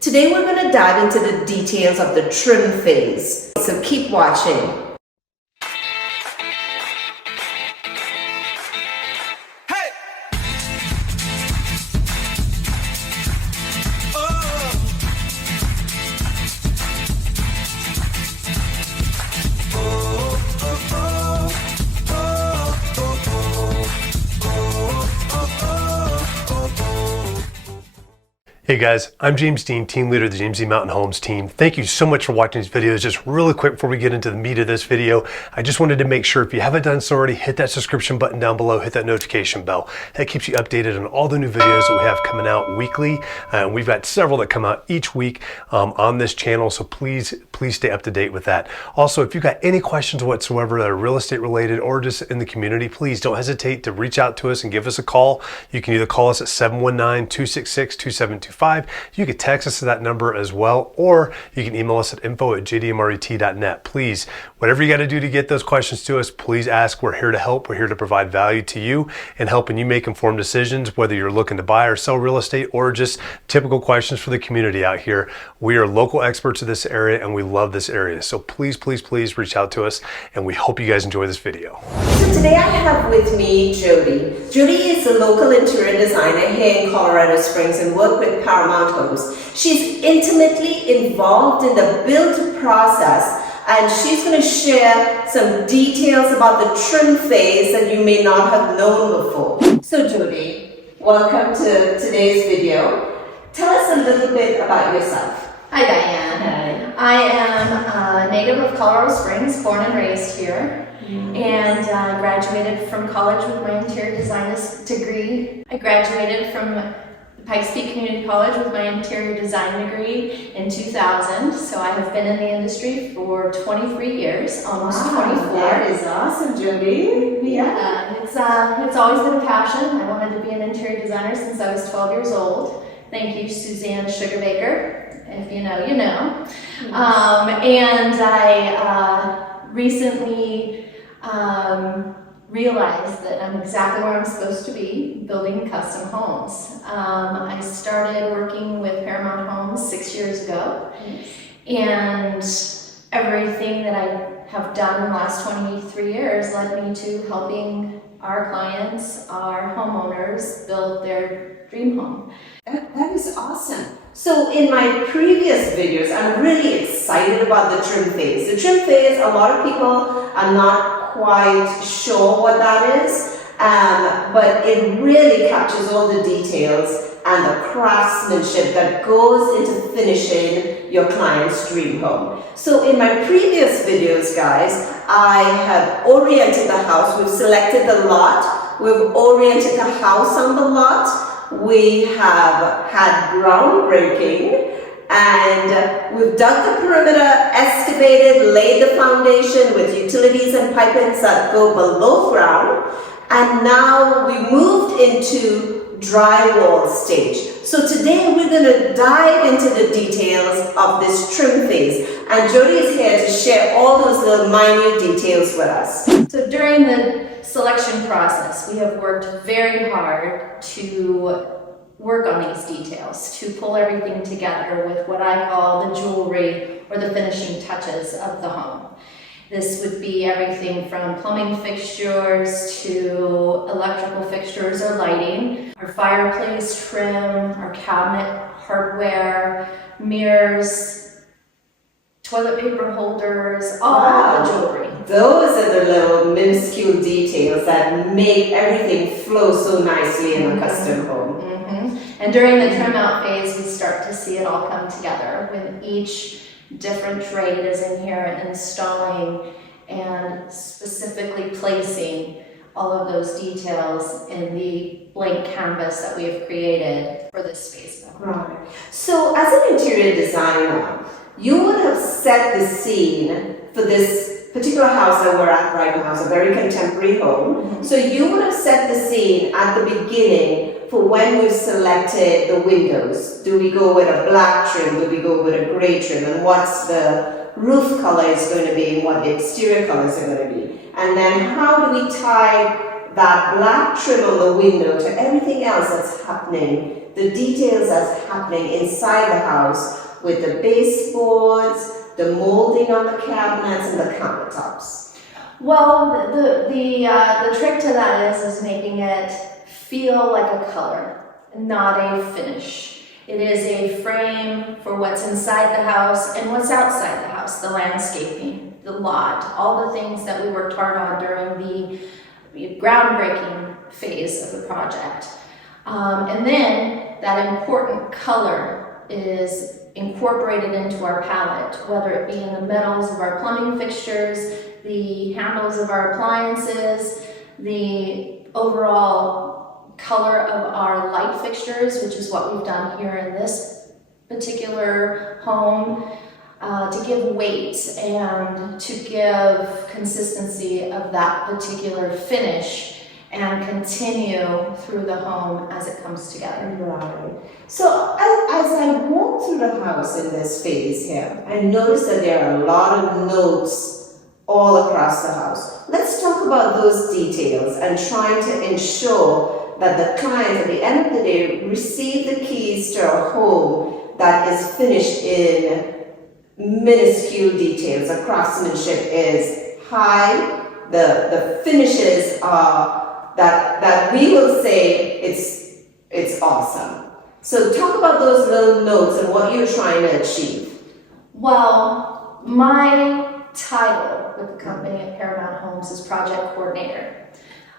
Today we're going to dive into the details of the trim phase, so keep watching. Hey guys, I'm James Dean, team leader of the James Dean Mountain Homes team. Thank you so much for watching these videos. Just really quick before we get into the meat of this video, I just wanted to make sure if you haven't done so already, hit that subscription button down below, hit that notification bell. That keeps you updated on all the new videos that we have coming out weekly. We've got several that come out each week on this channel, so please stay up to date with that. Also, if you've got any questions whatsoever that are real estate related or just in the community, please don't hesitate to reach out to us and give us a call. You can either call us at 719-266-2725. You can text us to that number as well, or you can email us at info@jdmret.net. Please, whatever you got to do to get those questions to us, please ask. We're here to help. We're here to provide value to you and helping you make informed decisions, whether you're looking to buy or sell real estate or just typical questions for the community out here. We are local experts in this area and we love this area. So please reach out to us, and we hope you guys enjoy this video. So today I have with me Jody. Jody is a local interior designer here in Colorado Springs and works with Paramount Homes. She's intimately involved in the build process, and she's going to share some details about the trim phase that you may not have known before. So Jody, welcome to today's video. Tell us a little bit about yourself. Hi Diane. Hi. I am a native of Colorado Springs, born and raised here, and graduated from college with my interior design degree. I graduated from Pikes Peak Community College with my interior design degree in 2000. So I have been in the industry for 23 years, almost 24. That is awesome, Jody. Yeah, it's always been a passion. I wanted to be an interior designer since I was 12 years old. Thank you, Suzanne Sugarbaker. If you know, you know. And I recently realized that I'm exactly where I'm supposed to be, building custom homes. I started working with Paramount Homes 6 years ago, and everything that I have done in the last 23 years led me to helping our clients, our homeowners, build their dream home. That is awesome. So in my previous videos, I'm really excited about the trim phase. The trim phase, a lot of people are not quite sure what that is, but it really captures all the details and the craftsmanship that goes into finishing your client's dream home. So in my previous videos, guys, I have oriented the house. We've selected the lot. We've oriented the house on the lot. We have had groundbreaking, and we've dug the perimeter, excavated, laid the foundation with utilities and pipings that go below ground, and now we moved into drywall stage. So today we're going to dive into the details of this trim phase, and Jody is here to share all those little minute details with us. So during the selection process, we have worked very hard to work on these details, to pull everything together with what I call the jewelry or the finishing touches of the home. This would be everything from plumbing fixtures to electrical fixtures or lighting, our fireplace trim, our cabinet hardware, mirrors, toilet paper holders, all of the jewelry. Those are the little minuscule details that make everything flow so nicely in a custom home. And during the trim out phase, we start to see it all come together when each different trade is in here installing and specifically placing all of those details in the blank canvas that we have created for this space. Right. So as an interior designer, you would have set the scene for this particular house that we're at right now. It's a very contemporary home. So you would have set the scene at the beginning for when we've selected the windows. Do we go with a black trim? Do we go with a gray trim? And what's the roof color is going to be and what the exterior colors are going to be? And then how do we tie that black trim on the window to everything else that's happening the details that's happening inside the house with the baseboards, the molding on the cabinets, and the countertops? Well, the trick to that is making it feel like a color, not a finish. It is a frame for what's inside the house and what's outside the house, the landscaping, the lot, all the things that we worked hard on during the groundbreaking phase of the project. And then that important color is incorporated into our palette, whether it be in the metals of our plumbing fixtures, the handles of our appliances, the overall color of our light fixtures, which is what we've done here in this particular home, to give weight and to give consistency of that particular finish and continue through the home as it comes together. Right. So as I walk through the house in this phase here, I notice that there are a lot of notes all across the house. Let's talk about those details and trying to ensure that the client at the end of the day receive the keys to a home that is finished in minuscule details. The craftsmanship is high, the finishes are that we will say it's awesome. So talk about those little notes and what you're trying to achieve. Well, my title with the company at Paramount Homes is project coordinator.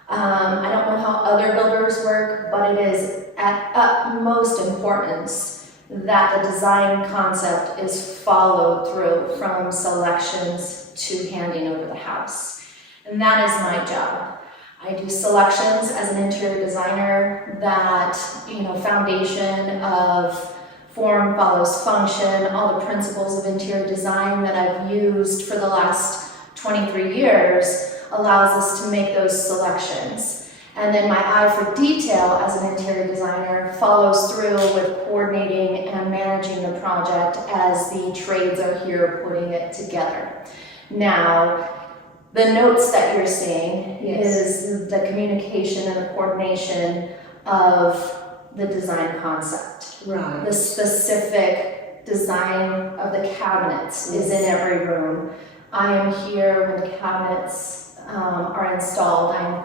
I don't know how other builders work, but it is at utmost importance that the design concept is followed through from selections to handing over the house. And that is my job. I do selections as an interior designer that, foundation of form follows function, all the principles of interior design that I've used for the last 23 years allows us to make those selections. And then my eye for detail as an interior designer follows through with coordinating and managing the project as the trades are here putting it together. Now, the notes that you're seeing is the communication and the coordination of the design concept. Right. The specific design of the cabinets is in every room. I am here when the cabinets are installed. I'm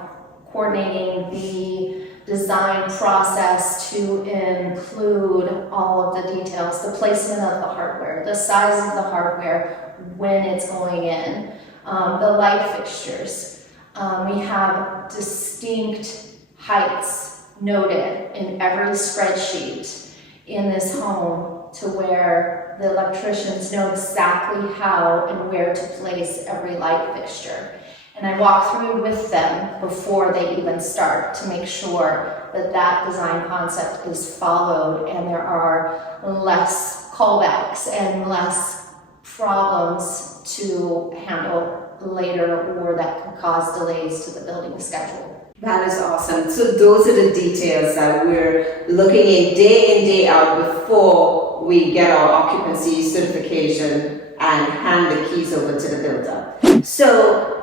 coordinating the design process to include all of the details, the placement of the hardware, the size of the hardware, when it's going in, the light fixtures. We have distinct heights noted in every spreadsheet in this home to where the electricians know exactly how and where to place every light fixture. And I walk through with them before they even start to make sure that that design concept is followed and there are less callbacks and less problems to handle later or that could cause delays to the building schedule. That is awesome. So those are the details that we're looking in day out before we get our occupancy certification and hand the keys over to the builder. So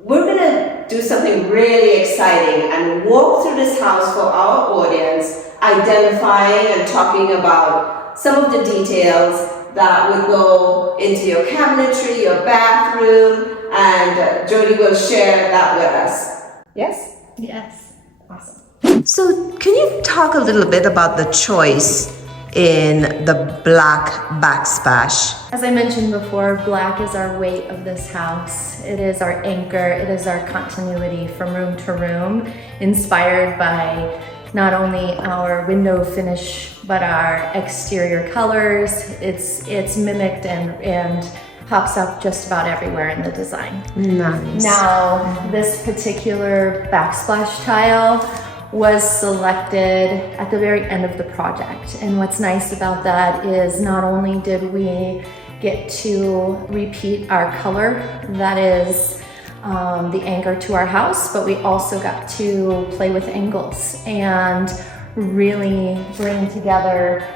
we're going to do something really exciting and walk through this house for our audience, identifying and talking about some of the details that would go into your cabinetry, your bathroom, and Jody will share that with us. Yes? Yes. Awesome. So can you talk a little bit about the choice in the black backsplash? As I mentioned before, black is our weight of this house. It is our anchor. It is our continuity from room to room, inspired by not only our window finish, but our exterior colors. It's mimicked and pops up just about everywhere in the design. Nice. Now, this particular backsplash tile was selected at the very end of the project. And what's nice about that is not only did we get to repeat our color, that is the anchor to our house, but we also got to play with angles and really bring together,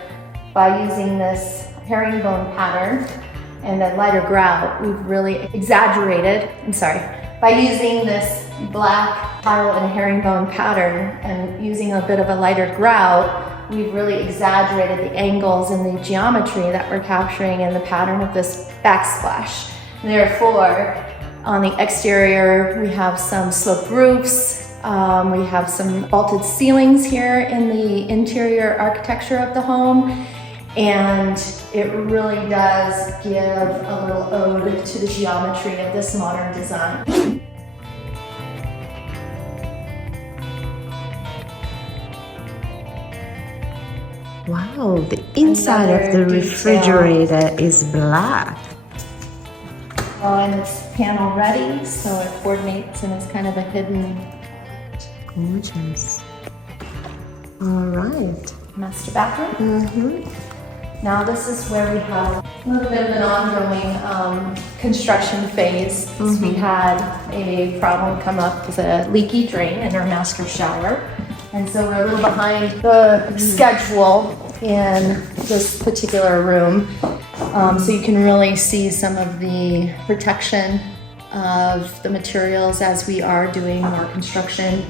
by using this herringbone pattern and a lighter grout, we've really exaggerated, by using this black tile and herringbone pattern and using a bit of a lighter grout, we've really exaggerated the angles and the geometry that we're capturing in the pattern of this backsplash. Therefore, on the exterior, we have some sloped roofs. We have some vaulted ceilings here in the interior architecture of the home. And it really does give a little ode to the geometry of this modern design. Wow, the inside of the refrigerator is black. Oh, and it's panel ready, so it coordinates and it's kind of a hidden Gorgeous. All right. master bathroom. Now this is where we have a little bit of an ongoing construction phase. We had a problem come up with a leaky drain in our master shower. And so we're a little behind the schedule in this particular room. So you can really see some of the protection of the materials as we are doing more construction.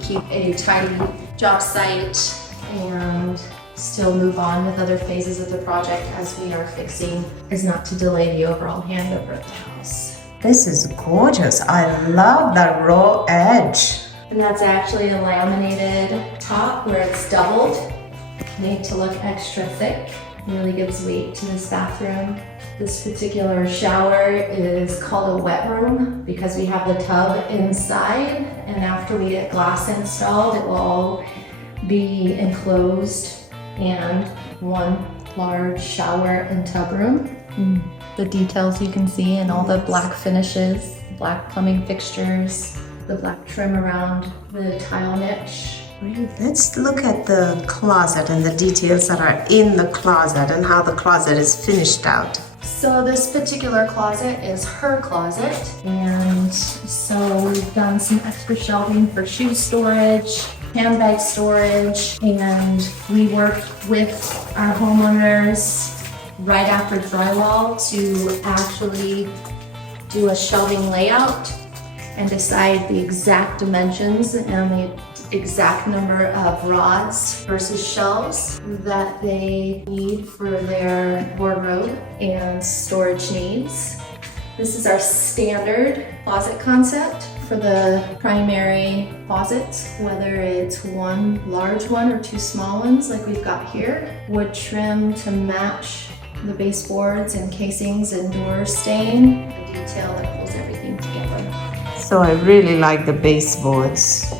Keep a tidy job site and still move on with other phases of the project as we are fixing, is not to delay the overall handover of the house. This is gorgeous. I love that raw edge. And that's actually a laminated top where it's doubled, made to look extra thick. Really gives weight to this bathroom. This particular shower is called a wet room because we have the tub inside, and after we get glass installed, it will all be enclosed and one large shower and tub room. The details you can see and all the black finishes, black plumbing fixtures, the black trim around the tile niche. Great. Let's look at the closet and the details that are in the closet and how the closet is finished out. So this particular closet is her closet, and so we've done some extra shelving for shoe storage, handbag storage, and we worked with our homeowners right after drywall to actually do a shelving layout and decide the exact dimensions and the exact number of rods versus shelves that they need for their wardrobe and storage needs. This is our standard closet concept for the primary closets, whether it's one large one or two small ones like we've got here. Wood trim to match the baseboards and casings and door stain, a detail that pulls everything together. So I really like the baseboards.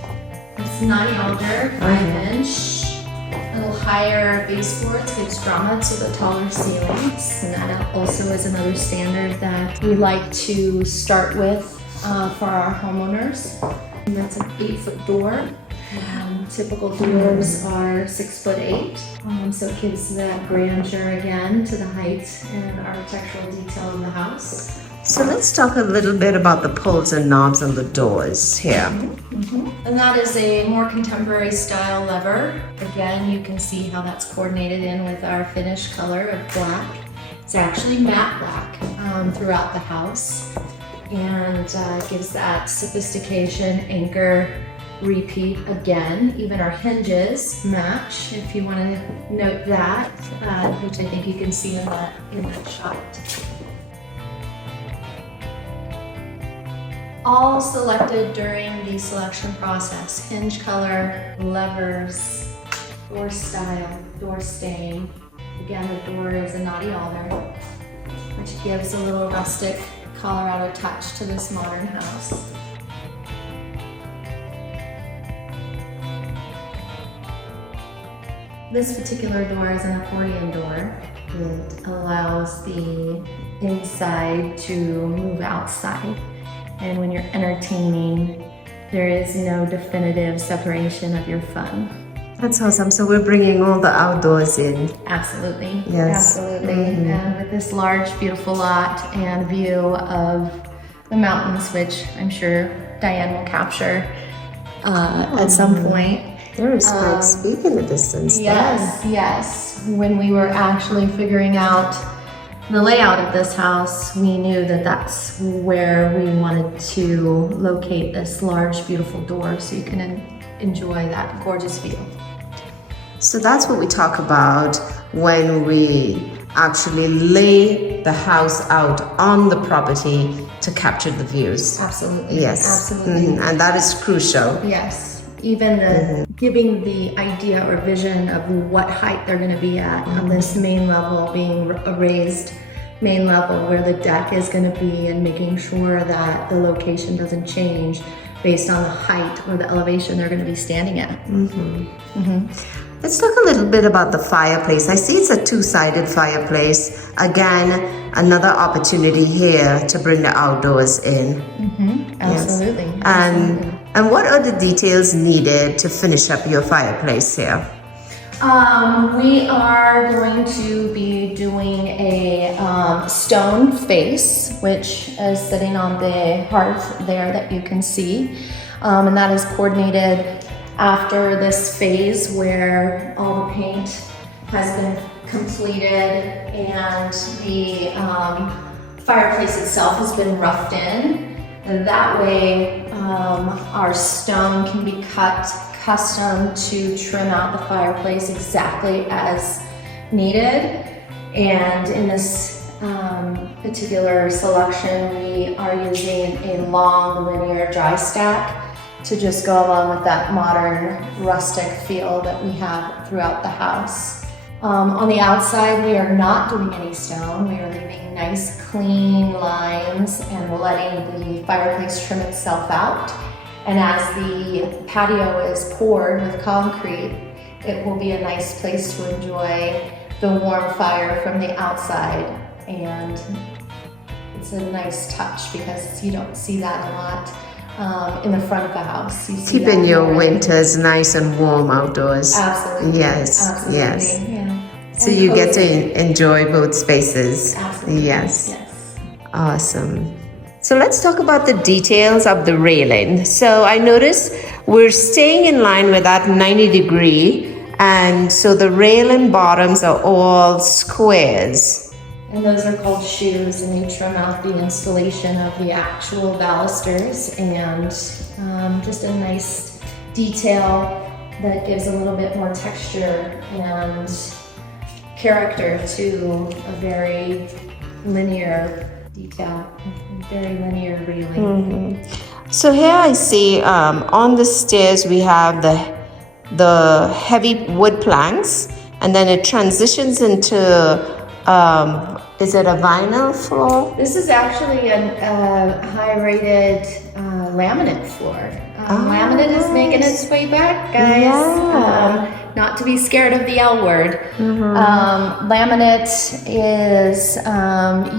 It's 90 alder, 5-inch, a little higher baseboards, gives drama to the taller ceilings. And that also is another standard that we like to start with for our homeowners. And that's an 8-foot door. Typical doors are 6'8", so it gives that grandeur again to the height and architectural detail of the house. So let's talk a little bit about the pulls and knobs on the doors here. And that is a more contemporary style lever. Again, you can see how that's coordinated in with our finish color of black. It's actually matte black throughout the house, and gives that sophistication, anchor, repeat again. Even our hinges match, if you want to note that, which I think you can see in that shot. All selected during the selection process. Hinge color, levers, door style, door stain. Again, the door is a knotty alder, which gives a little rustic Colorado touch to this modern house. This particular door is an accordion door. It allows the inside to move outside. And when you're entertaining, there is no definitive separation of your fun. That's awesome. So we're bringing all the outdoors in. Absolutely. Yes. Absolutely. And with this large, beautiful lot and view of the mountains, which I'm sure Diane will capture at some point. There is Pikes Peak in the distance. Yes, yes. When we were actually figuring out the layout of this house, we knew that that's where we wanted to locate this large, beautiful door so you can enjoy that gorgeous view. So that's what we talk about when we actually lay the house out on the property to capture the views. Absolutely. Yes. Absolutely. And that is crucial. Yes. Even giving the idea or vision of what height they're going to be at on this main level, being a raised main level where the deck is going to be, and making sure that the location doesn't change based on the height or the elevation they're going to be standing at. Let's talk a little bit about the fireplace. I see it's a two-sided fireplace. Again, another opportunity here to bring the outdoors in. Absolutely. Yes. And what are the details needed to finish up your fireplace here? We are going to be doing a stone face, which is sitting on the hearth there that you can see. And that is coordinated after this phase where all the paint has been completed and the fireplace itself has been roughed in. And that way our stone can be cut custom to trim out the fireplace exactly as needed. And in this particular selection, we are using a long linear dry stack to just go along with that modern rustic feel that we have throughout the house. On the outside, we are not doing any stone. We are leaving nice clean lines and we're letting the fireplace trim itself out. And as the patio is poured with concrete, it will be a nice place to enjoy the warm fire from the outside. And it's a nice touch because you don't see that a lot in the front of the house. You see Keeping that your more winters nice and warm outdoors. Absolutely. Yes, Absolutely. yes. Yeah. So And you get cozy. to enjoy both spaces. Absolutely. Yes. Yes. Awesome. So let's talk about the details of the railing. So I notice we're staying in line with that 90-degree, and so the railing bottoms are all squares. And those are called shoes, and they trim out the installation of the actual balusters, and just a nice detail that gives a little bit more texture and character to a very linear detail, very linear railing. So here I see on the stairs we have the heavy wood planks, and then it transitions into is it a vinyl floor? This is actually a high-rated laminate floor. Laminate is making its way back, guys. Yeah. Not to be scared of the L word. Laminate is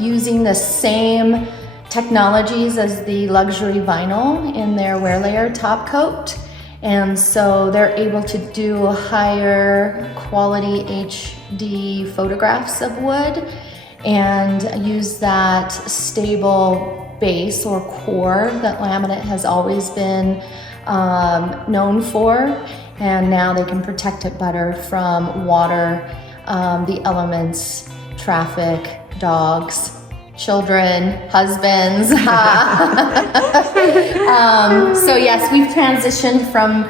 using the same technologies as the luxury vinyl in their wear layer top coat. And so they're able to do higher quality HD photographs of wood and use that stable base or core that laminate has always been known for. And now they can protect it better from water, the elements, traffic, dogs, children, husbands. So yes, we've transitioned from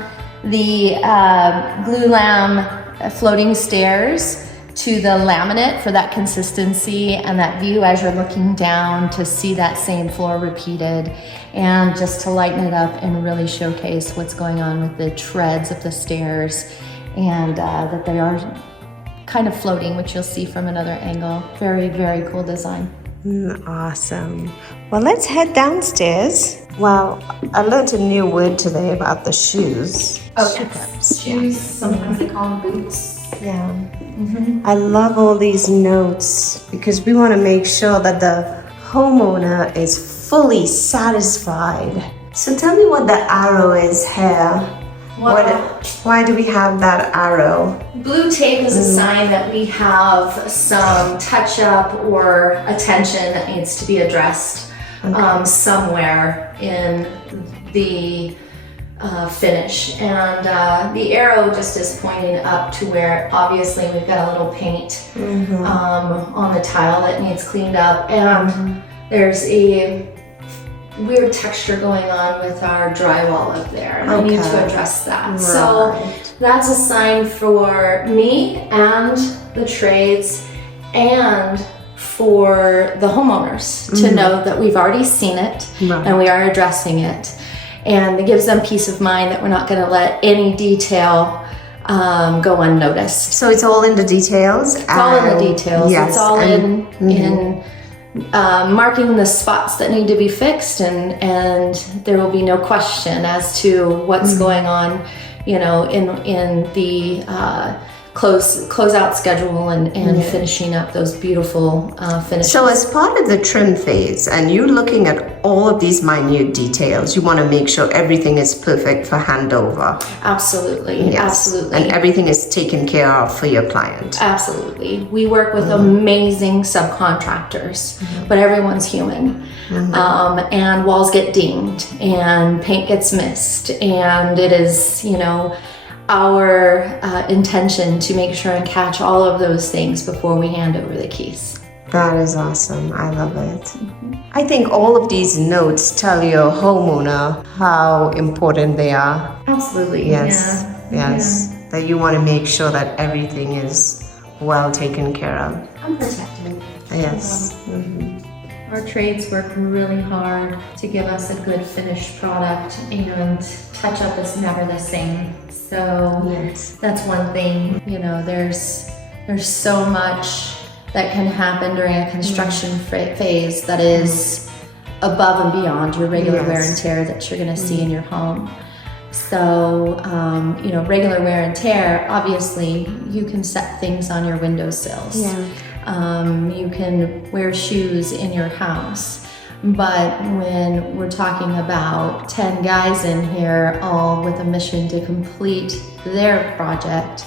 the glulam floating stairs to the laminate for that consistency and that view as you're looking down to see that same floor repeated, and just to lighten it up and really showcase what's going on with the treads of the stairs, and that they are kind of floating, which you'll see from another angle. Very, very cool design. Awesome. Well, let's head downstairs. Well, I learned a new word today about the shoes. Oh, yes. Shoes, sometimes they call them boots. Yeah. I love all these notes because we want to make sure that the homeowner is fully satisfied. So tell me what the arrow is here. Why do we have that arrow? Blue tape is a sign that we have some touch-up or attention that needs to be addressed somewhere in the finish. And the arrow just is pointing up to where obviously we've got a little paint on the tile that needs cleaned up. And there's a weird texture going on with our drywall up there, and I need to address that. So that's a sign for me and the trades and for the homeowners to know that we've already seen it and we are addressing it. And it gives them peace of mind that we're not going to let any detail go unnoticed. So it's all in the details? It's all in the details. Yes, it's all in marking the spots that need to be fixed, and there will be no question as to what's going on, you know, in the closeout schedule and finishing up those beautiful finishes. So as part of the trim phase, and you're looking at all of these minute details, you want to make sure everything is perfect for handover. Absolutely, absolutely. And everything is taken care of for your client. Absolutely. We work with amazing subcontractors, but everyone's human. And walls get dinged and paint gets missed, and it is, you know, our intention to make sure and catch all of those things before we hand over the keys. That is awesome. I love it. I think all of these notes tell your homeowner how important they are. Absolutely. Yes. That you want to make sure that everything is well taken care of. I'm protected. Yes. Our trades work really hard to give us a good finished product, and touch up is never the same. So that's one thing, you know, there's so much that can happen during a construction phase that is above and beyond your regular wear and tear that you're going to see in your home. So, you know, regular wear and tear, obviously you can set things on your windowsills. You can wear shoes in your house. But when we're talking about 10 guys in here, all with a mission to complete their project,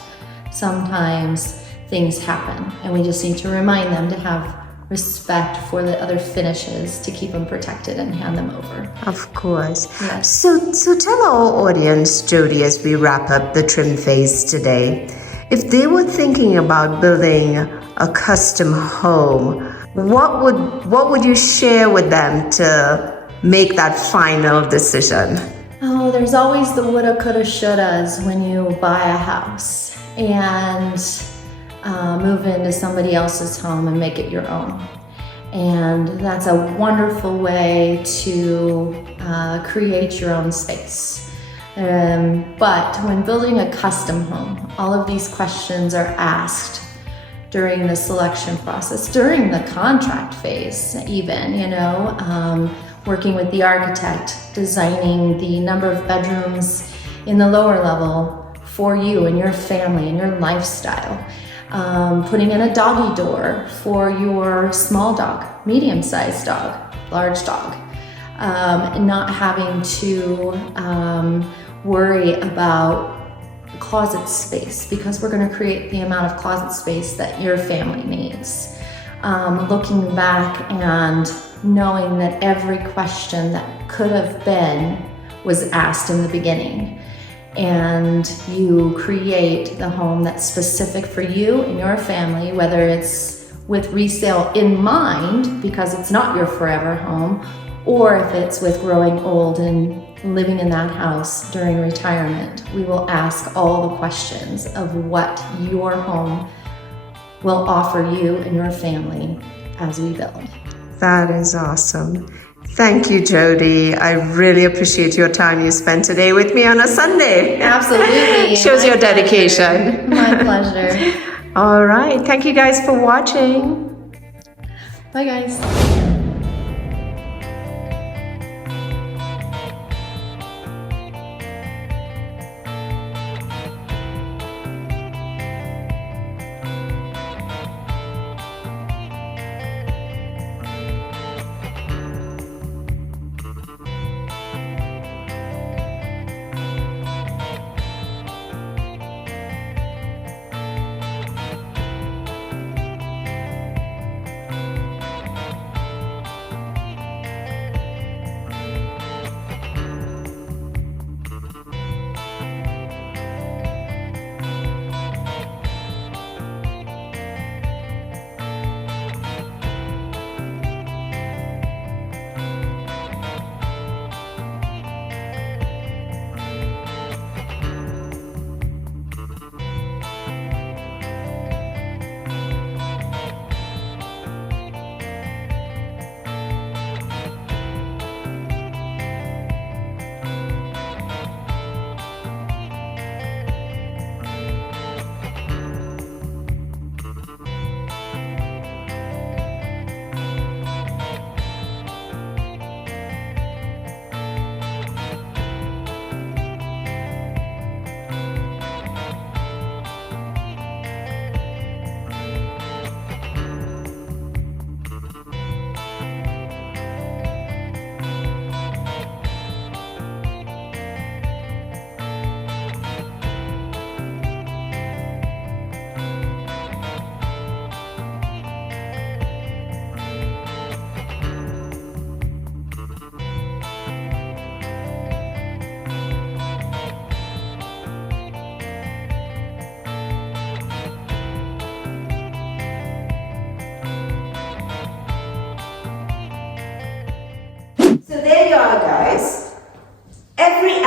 sometimes things happen, and we just need to remind them to have respect for the other finishes to keep them protected and hand them over. Of course. Yes. So tell our audience, Jody, as we wrap up the trim phase today, if they were thinking about building a custom home, what would you share with them to make that final decision? Oh, there's always the woulda, coulda, shouldas when you buy a house and move into somebody else's home and make it your own. And that's a wonderful way to create your own space. But when building a custom home, all of these questions are asked during the selection process, during the contract phase even, you know, working with the architect, designing the number of bedrooms in the lower level for you and your family and your lifestyle, putting in a doggy door for your small dog, medium-sized dog, large dog, not having to worry about closet space, because we're going to create the amount of closet space that your family needs. Looking back and knowing that every question that could have been was asked in the beginning, and you create the home that's specific for you and your family, whether it's with resale in mind because it's not your forever home, or if it's with growing old and living in that house during retirement. We will ask all the questions of what your home will offer you and your family as we build. That is awesome. Thank you, Jody. I really appreciate your time you spent today with me on a Sunday. Absolutely. Shows your dedication. My pleasure. All right. Thank you guys for watching. Bye, guys.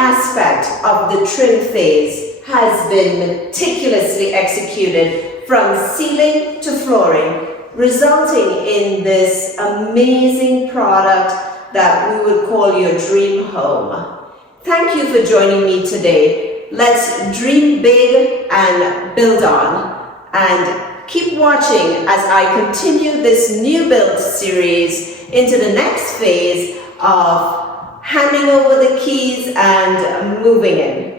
aspect of the trim phase has been meticulously executed from ceiling to flooring, resulting in this amazing product that we would call your dream home. Thank you for joining me today. Let's dream big and build on. And keep watching as I continue this new build series into the next phase of handing over the keys and moving in.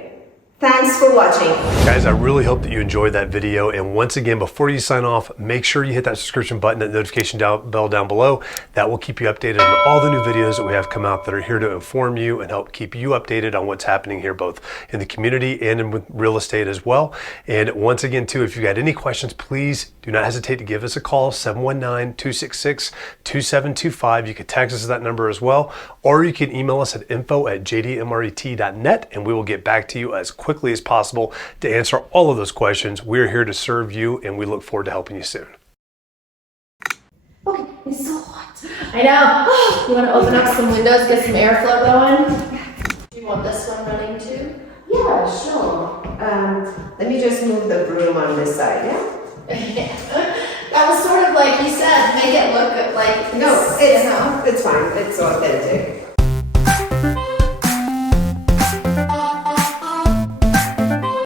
Thanks for watching. Guys, I really hope that you enjoyed that video. And once again, before you sign off, make sure you hit that subscription button, that notification bell down below. That will keep you updated on all the new videos that we have come out that are here to inform you and help keep you updated on what's happening here, both in the community and in real estate as well. And once again, too, if you've got any questions, please do not hesitate to give us a call, 719-266-2725. You can text us at that number as well, or you can email us at info@jdmret.net, and we will get back to you as quickly as possible to answer all of those questions. We're here to serve you, and we look forward to helping you soon. Okay, it's so hot. I know. You want to open up some windows, get some airflow going? Do you want this one running too? Yeah, sure. Let me just move the broom on this side, yeah? That was sort of like you said, make it look like No, it's fine. It's authentic.